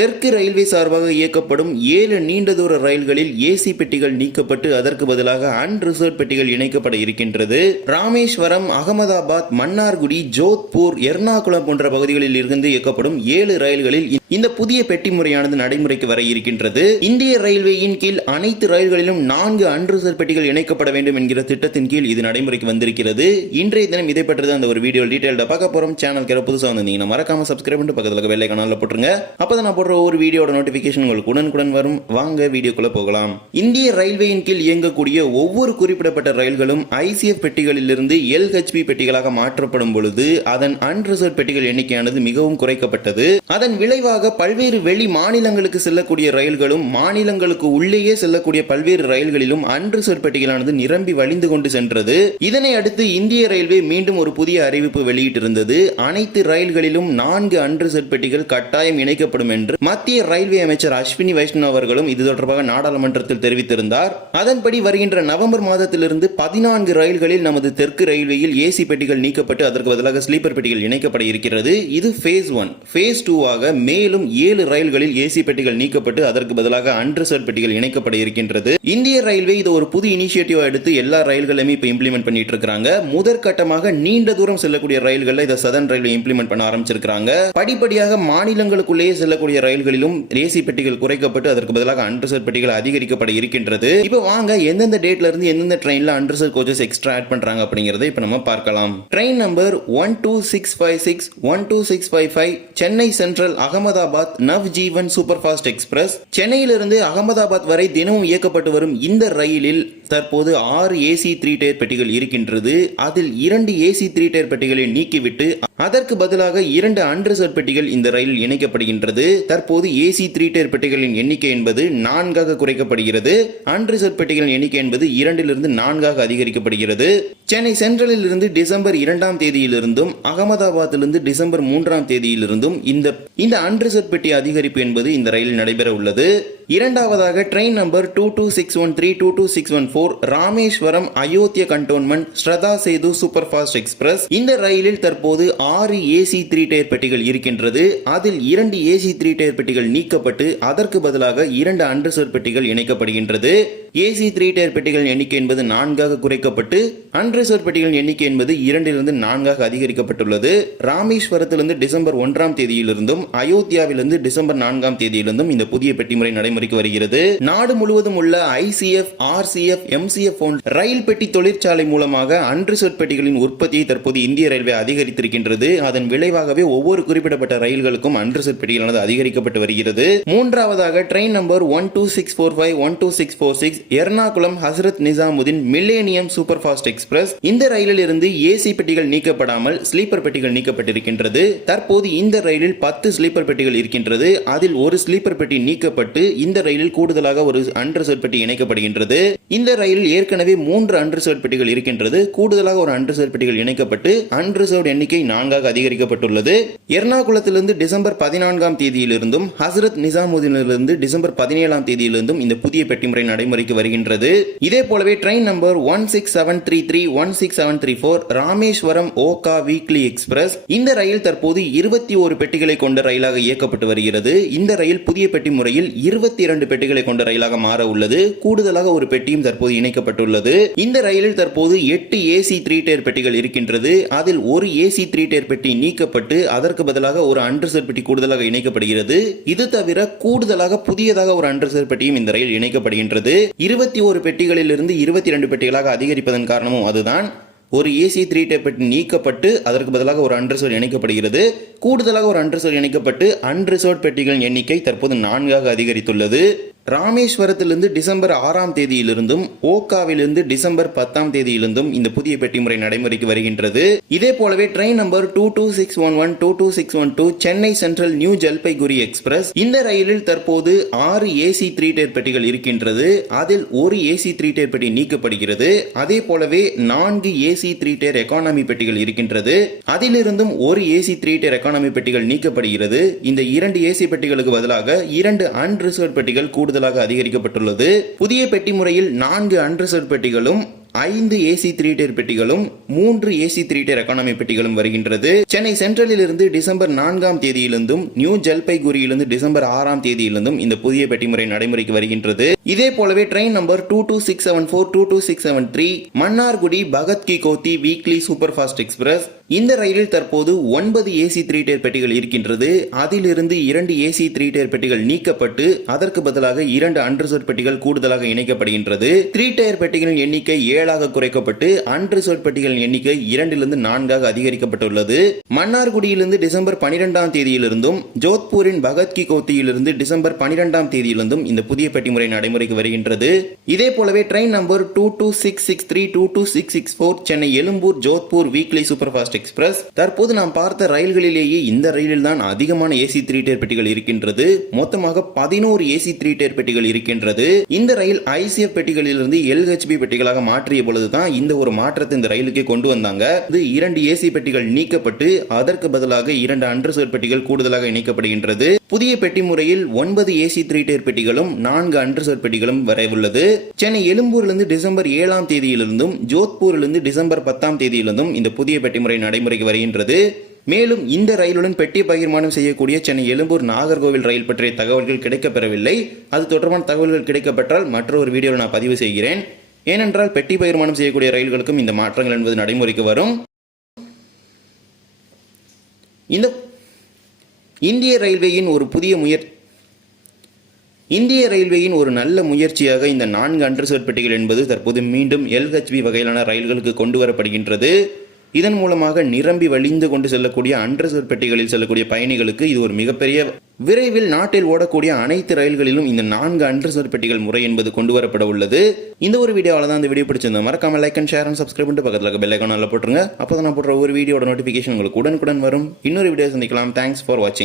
தெற்கு ரயில்வே சார்பாக இயக்கப்படும் ஏழு நீண்ட தூர ரயில்களில் ஏசி பெட்டிகள் நீக்கப்பட்டு அதற்கு பதிலாக அன்ரிசர்வ் பெட்டிகள் இணைக்கப்பட இருக்கின்றது. ராமேஸ்வரம் அகமதாபாத் மன்னார்குடி ஜோத்பூர் எர்ணாகுளம் போன்ற பகுதிகளில் இருந்து இயக்கப்படும் ஏழு ரயில்களில் இந்த புதிய பெட்டி முறையானது நடைமுறைக்கு வர இருக்கின்றது. இந்திய ரயில்வேயின் கீழ் அனைத்து ரயில்களிலும் நான்கு அன்ரிசர்வ் பெட்டிகள் இணைக்கப்பட வேண்டும் என்கிற திட்டத்தின் கீழ் இது நடைமுறைக்கு வந்திருக்கிறது. இன்றைய தினம் இதை பற்றி அந்த ஒரு வீடியோ டீடைல்டா பார்க்க போறோம். சேனல் கேர புதுசாக வந்திருந்தீங்கன்னா மறக்காம சப்ஸ்கிரைப் பண்ணிட்டு பக்கத்தில் வெள்ளை கனால போட்டுருங்க. அப்பதான் நான் போடுற ஒவ்வொரு வீடியோட நோட்டிபிகேஷன் உங்களுக்கு உடனுக்குடன் வரும். வாங்க வீடியோக்குள்ள போகலாம். இந்திய ரயில்வேயின் கீழ் இயங்கக்கூடிய ஒவ்வொரு குறிப்பிடப்பட்ட ரயில்களும் ஐசிஎஃப் பெட்டிகளிலிருந்து எல்ஹெச்பி பெட்டிகளாக மாற்றப்படும் பொழுது அதன் அன்ரிசர்வ் பெட்டிகள் எண்ணிக்கையானது மிகவும் குறைக்கப்பட்டது. அதன் விளைவாக பல்வேறு வெளி மாநிலங்களுக்கு செல்லக்கூடிய ரயில்களும் மாநிலங்களுக்கு உள்ளேயே செல்லக்கூடிய பல்வேறு ரயில்களிலும் அன்று பெட்டிகளானது நிரம்பி வழிந்து கொண்டு சென்றது. இதனை அடுத்து இந்திய ரயில்வே மீண்டும் ஒரு புதிய அறிவிப்பு வெளியிட்டிருந்தது. அனைத்து ரயில்களிலும் நான்கு அன்று பெட்டிகள் கட்டாயம் இணைக்கப்படும் என்று மத்திய ரயில்வே அமைச்சர் அஸ்வினி வைஷ்ணவ் அவர்களும் இது தொடர்பாக நாடாளுமன்றத்தில் தெரிவித்திருந்தார். அதன்படி வருகின்ற நவம்பர் மாதத்திலிருந்து பதினான்கு ரயில்களில் நமது தெற்கு ரயில்வேயில் ஏசி பெட்டிகள் நீக்கப்பட்டு அதற்கு பதிலாக ஸ்லீப்பர் பெட்டிகள் இணைக்கப்பட இருக்கிறது. இது ஃபேஸ் ஒன் ஃபேஸ் டூவாக மேலும் ஏழு ரயில்களில் ஏசி பெட்டிகள் நீக்கப்பட்டு அதற்கு பதிலாக அன்ரிசர்வ் பெட்டிகள் இணைக்கப்பட இருக்கின்றது. இந்திய ரயில்வே இது ஒரு புது இனிஷியேட்டிவ் எடுத்து எல்லா ரயில்களையுமே இப்போ இம்ப்ளிமெண்ட் பண்ணிட்டு இருக்காங்க. முதற்கட்டமாக நீண்ட தூரம் செல்லக்கூடிய ரயில்களில் இதை சதன் ரயில்வே இம்ப்ளிமெண்ட் பண்ண ஆரம்பிச்சிருக்காங்க படிப்படியாக மாநிலங்களுக்குள்ளேயே செல்லக்கூடிய ரயில்களிலும் ஏசி பெட்டிகள் குறைக்கப்பட்டு அதற்கு பதிலாக அன்ரிசர்வ் பெட்டிகள் அதிகரிக்கப்பட இருக்கின்றது. இப்போ வாங்க எந்தெந்த டேட்ல இருந்து எந்தெந்த ட்ரெயின்ல அன்ரிசர்வ் கோச்சஸ் எக்ஸ்ட்ரா ஆட் பண்றாங்க அப்படிங்கறத இப்போ நம்ம பார்க்கலாம். Train number one two six five six one two six five five Chennai central Ahmedabad Ahmedabad Navjeevan super fast express சென்னையிலிருந்து அகமதாபாத் வரை தினமும் இயக்கப்பட்டு வரும் இந்த ரயிலில் தற்போது ஆறு ஏசி த்ரீ டயர் பெட்டிகள் இருக்கின்றது. அதில் இரண்டு ஏசி த்ரீ டயர் பெட்டிகளை நீக்கிவிட்டு அதற்கு பதிலாக இரண்டு அன்ரிசர்வ் பெட்டிகள் இந்த ரயிலில் இணைக்கப்படுகின்றது. தற்போது ஏசி த்ரீ டயர் பெட்டிகளின் எண்ணிக்கை என்பது நான்காக குறைக்கப்படுகிறது. அன்ரிசர்வ் பெட்டிகளின் எண்ணிக்கை என்பது இரண்டிலிருந்து நான்காக அதிகரிக்கப்படுகிறது. சென்னை சென்ட்ரலில் இருந்து டிசம்பர் இரண்டாம் தேதியிலிருந்தும் அகமதாபாத்திலிருந்து டிசம்பர் மூன்றாம் தேதியிலிருந்தும் இந்த இந்த அன்ரிசர்வ் பெட்டி அதிகரிப்பு என்பது இந்த ரயிலில் நடைபெற உள்ளது இரண்டாவதாக train number two two six one three two two six one four Rameswaram Ayodhya cantonment Shraddha Sethu super fast express இந்த ரயிலில் தற்போது ஆறு ஏசி த்ரீ டயர் பெட்டிகள் இருக்கின்றது. அதில் இரண்டு ஏசி த்ரீ டயர் பெட்டிகள் நீக்கப்பட்டு அதற்கு பதிலாக இரண்டு அண்டர்சர் பெட்டிகள் இணைக்கப்படுகின்றது. ஏசி த்ரீ டயர் பெட்டிகளின் எண்ணிக்கை என்பது நான்காக குறைக்கப்பட்டு அன்ரிசர்வ் பெட்டிகளின் எண்ணிக்கை என்பது இரண்டிலிருந்து நான்காக அதிகரிக்கப்பட்டுள்ளது. ராமேஸ்வரத்திலிருந்து டிசம்பர் ஒன்றாம் தேதியிலிருந்தும் அயோத்தியாவிலிருந்து டிசம்பர் நான்காம் தேதியிலிருந்தும் இந்த புதிய பெட்டிமுறை நடைமுறை நடைமுறைக்கு வருகிறது. நாடு முழுவதும் உள்ள ஐசிஎஃப் ஆர்சிஎஃப் எம்சிஎஃப் போன்ற ரயில் பெட்டி தொழிற்சாலை மூலமாக அன்ரிசர்வ் பெட்டிகளின் உற்பத்தியை தற்போது இந்திய ரயில்வே அதிகரித்திருக்கின்றது. அதன் விளைவாகவே ஒவ்வொரு குறிப்பிடப்பட்ட ரயில்களுக்கும் அன்ரிசர்வ் பெட்டிகளானது அதிகரிக்கப்பட்டு வருகிறது. மூன்றாவதாக train number one two six four five one two six four six Ernakulam Hazrat Nizamuddin millennium super fast express. இந்த ரயிலில் இருந்து ஏசி பெட்டிகள் நீக்கப்படாமல் ஸ்லீப்பர் பெட்டிகள் நீக்கப்பட்டிருக்கின்றது. தற்போது இந்த ரயிலில் பத்து ஸ்லீப்பர் பெட்டிகள் இருக்கின்றது. அதில் ஒரு ஸ்லீப்பர் பெட்டி நீக்கப்பட்டு இந்த ரயிலில் கூடுதலாக ஒரு அன்ரிசர்வ் பெட்டி இணைக்கப்படுகின்றது. இந்த ரயிலில் ஏற்கனவே மூன்று அன்ரிசர்வ் பெட்டிகள் இருக்கின்றது. கூடுதலாக ஒரு அன்ரிசர்வ் பெட்டிகள் இணைக்கப்பட்டு அன்ரிசர்வ் எண்ணிக்கை நான்காக அதிகரிக்கப்பட்டுள்ளது. எர்ணாகுளத்திலிருந்து டிசம்பர் பதினான்காம் தேதியிலிருந்தும் ஹசரத் நிசாமுதீனிலிருந்து டிசம்பர் பதினேழாம் தேதியிலிருந்தும் இந்த புதிய பெட்டி முறை நடைமுறைக்கு வருகின்றது. இதே போலவே train number one six seven three three one six seven three four Rameswaram Okha weekly express இந்த ரயில் தற்போது இருபத்தி ஒரு பெட்டிகளை கொண்ட ரயிலாக இயக்கப்பட்டு வருகிறது. இந்த ரயில் புதிய பெட்டி முறையில் இருபத்தி இரண்டு பெட்டிகளை கொண்ட ரயிலாக மாற உள்ளது. கூடுதலாக ஒரு பெட்டியும் தற்போது இணைக்கப்பட்டுள்ளது. இந்த ரயிலில் தற்போது எட்டு ஏசி த்ரீ டயர் பெட்டிகள் இருக்கின்றது. அதில் ஒரு ஏசி த்ரீ டயர் பெட்டி நீக்கப்பட்டு அதற்கு பதிலாக ஒரு அண்டர்சர் பெட்டி கூடுதலாக இணைக்கப்படுகிறது. இது தவிர கூடுதலாக புதியதாக ஒரு அண்டர்சர் பெட்டியும் இந்த ரயில் இணைக்கப்படுகின்றது. இருபத்தி ஒரு பெட்டிகளில் இருந்து இருபத்தி இரண்டு பெட்டிகளாக அதிகரிப்பதன் காரணமும் அதுதான். ஒரு ஏசி த்ரீ டயர் பெட்டி நீக்கப்பட்டு அதற்கு பதிலாக ஒரு அன்ரிசர்வ் இணைக்கப்படுகிறது. கூடுதலாக ஒரு அன்ரிசர்வ் இணைக்கப்பட்டு அன்ரிசர்வ் பெட்டிகளின் எண்ணிக்கை தற்போது நான்காக அதிகரித்துள்ளது. ராமேஸ்வரத்திலிருந்து டிசம்பர் ஆறாம் தேதியிலிருந்தும் ஓக்காவிலிருந்து டிசம்பர் பத்தாம் தேதியிலிருந்தும் இந்த புதிய பெட்டி முறை நடைமுறைக்கு வருகின்றது. இதே போலவே train number two two six one one two two six one two Chennai central new Jalpaiguri express இந்த ரயிலில் தற்போது ஆறு ஏசி த்ரீ டயர் பெட்டிகள் இருக்கின்றது. அதில் ஒரு ஏசி த்ரீ டயர் பெட்டி நீக்கப்படுகிறது. அதே போலவே நான்கு ஏசி த்ரீ டயர் எக்கானமி பெட்டிகள் இருக்கின்றது. அதிலிருந்தும் ஒரு ஏசி த்ரீ டயர் எக்கானமி பெட்டிகள் நீக்கப்படுகிறது. இந்த இரண்டு ஏசி பெட்டிகளுக்கு பதிலாக இரண்டு அன்ரிசர்வ் பெட்டிகள் கூடுதல் கூடுதலாக அதிகரிக்கப்பட்டுள்ளது. புதிய பெட்டி முறையில் நான்கு அன்ரிசர்வ் பெட்டிகளும் ஐந்து ஏசி த்ரீ டேர் பெட்டிகளும் மூன்று ஏசி த்ரீ டேர் எக்கானமி பெட்டிகளும் வருகின்றது. சென்னை சென்ட்ரலில் இருந்து டிசம்பர் நான்காம் தேதியிலிருந்தும் நியூ ஜல்பைகுரியிலிருந்து டிசம்பர் ஆறாம் தேதியிலிருந்தும் இந்த புதிய பெட்டிமுறை நடைமுறைக்கு வருகின்றது. இதே போலவே train number two two six seven four two two six seven three Mannargudi Bhagat Ki Kothi weekly super fast express இந்த ரயிலில் தற்போது ஒன்பது ஏசி த்ரீ டயர் பெட்டிகள் இருக்கின்றது. அதிலிருந்து இரண்டு ஏசி த்ரீ டயர் பெட்டிகள் நீக்கப்பட்டு அதற்கு பதிலாக இரண்டு அன்ரிசர்வ் பெட்டிகள் கூடுதலாக இணைக்கப்படுகின்றது. த்ரீ டயர் பெட்டிகளின் எண்ணிக்கை ஏழாக குறைக்கப்பட்டு அன்ரிசர்வ் பெட்டிகளின் எண்ணிக்கை இரண்டிலிருந்து நான்காக அதிகரிக்கப்பட்டுள்ளது. மன்னார்குடியிலிருந்து டிசம்பர் பனிரெண்டாம் தேதியிலிருந்தும் ஜோத்பூரின் பகத் கி கோத்தியிலிருந்து டிசம்பர் பனிரெண்டாம் தேதியிலிருந்தும் இந்த புதிய பெட்டி முறை நடைமுறைக்கு வருகின்றது. இதே போலவே train number two two six six three two two six six four Chennai Egmore Jodhpur weekly super fast express தற்போது நாம் பார்த்த ரயில்களிலேயே இந்த ரயிலில் தான் அதிகமான ஏசி த்ரீ டயர் பெட்டிகள் இருக்கின்றது. மொத்தமாக பதினோரு ஏசி த்ரீ டயர் பெட்டிகள் இருக்கின்றது. இந்த ரயில் ஐசிஎஃப் பெட்டிகளிலிருந்து எல்ஹெச்பி பெட்டிகளாக மாற்றிய பொழுதுதான் இந்த ஒரு மாற்றத்தை இந்த ரயிலுக்கு கொண்டு வந்தாங்க. இது இரண்டு ஏசி பெட்டிகள் நீக்கப்பட்டு அதற்கு பதிலாக இரண்டு அன்ரிசர்வ் பெட்டிகள் கூடுதலாக இணைக்கப்படுகின்றது. புதிய பெட்டி முறையில் ஒன்பது ஏசி த்ரீ டயர் பெட்டிகளும் நான்கு அன்ரிசர்வ் பெட்டிகளும் வர சென்னை எழும்பூரிலிருந்து டிசம்பர் ஏழாம் தேதியிலிருந்தும் ஜோத்பூரிலிருந்து டிசம்பர் பத்தாம் தேதியிலிருந்தும் இந்த புதிய பெட்டி முறை நடைமுறைக்கு வருகின்றது. மேலும் இந்த ரயிலுடன் பெட்டி பகிர்மானம் செய்யக்கூடிய சென்னை எழும்பூர் நாகர்கோவில் ரயில் பற்றிய தகவல்கள் கிடைக்கப்பெறவில்லை. அது தொடர்பான தகவல்கள் கிடைக்கப்பெற்றால் மற்றொரு வீடியோவில் நான் பதிவு செய்கிறேன். ஏனென்றால் பெட்டி பகிர்மானம் செய்யக்கூடிய ரயில்களுக்கும் இந்த மாற்றங்கள் என்பது நடைமுறைக்கு வரும். இந்த இந்திய ரயில்வேயின் ஒரு புதிய முயற் இந்திய ரயில்வேயின் ஒரு நல்ல முயற்சியாக இந்த நான்கு அண்டர்சர்வ் பெட்டிகள் என்பது தற்போது மீண்டும் எல்ஹெச்பி வகையிலான ரயில்களுக்கு கொண்டு வரப்படுகின்றது. இதன் மூலமாக நிரம்பி வழிந்து கொண்டு செல்லக்கூடிய அண்டர்சர்வ் பெட்டிகளில் செல்லக்கூடிய பயணிகளுக்கு இது ஒரு மிகப்பெரிய விரைவில் நாட்டில் ஓடக்கூடிய அனைத்து ரயில்களிலும் இந்த நான்கு அண்டர்சர்வ் பெட்டிகள் முறை என்பது கொண்டு வரப்பட உள்ளது. இந்த ஒரு வீடியோவில் தான் இந்த வீடியோ பிடிச்சிருந்தா மறக்காம like and share and subscribe பண்ணிட்டு பக்கத்தில் இருக்க பெல் போட்டுருங்க. அப்போ தான் நான் போடுற ஒரு வீடியோட நோட்டிஃபிகேஷன் உங்களுக்கு உடனுக்குடன் வரும். இன்னொரு வீடியோ சந்திக்கலாம். தேங்க்ஸ் ஃபார் வாட்சிங்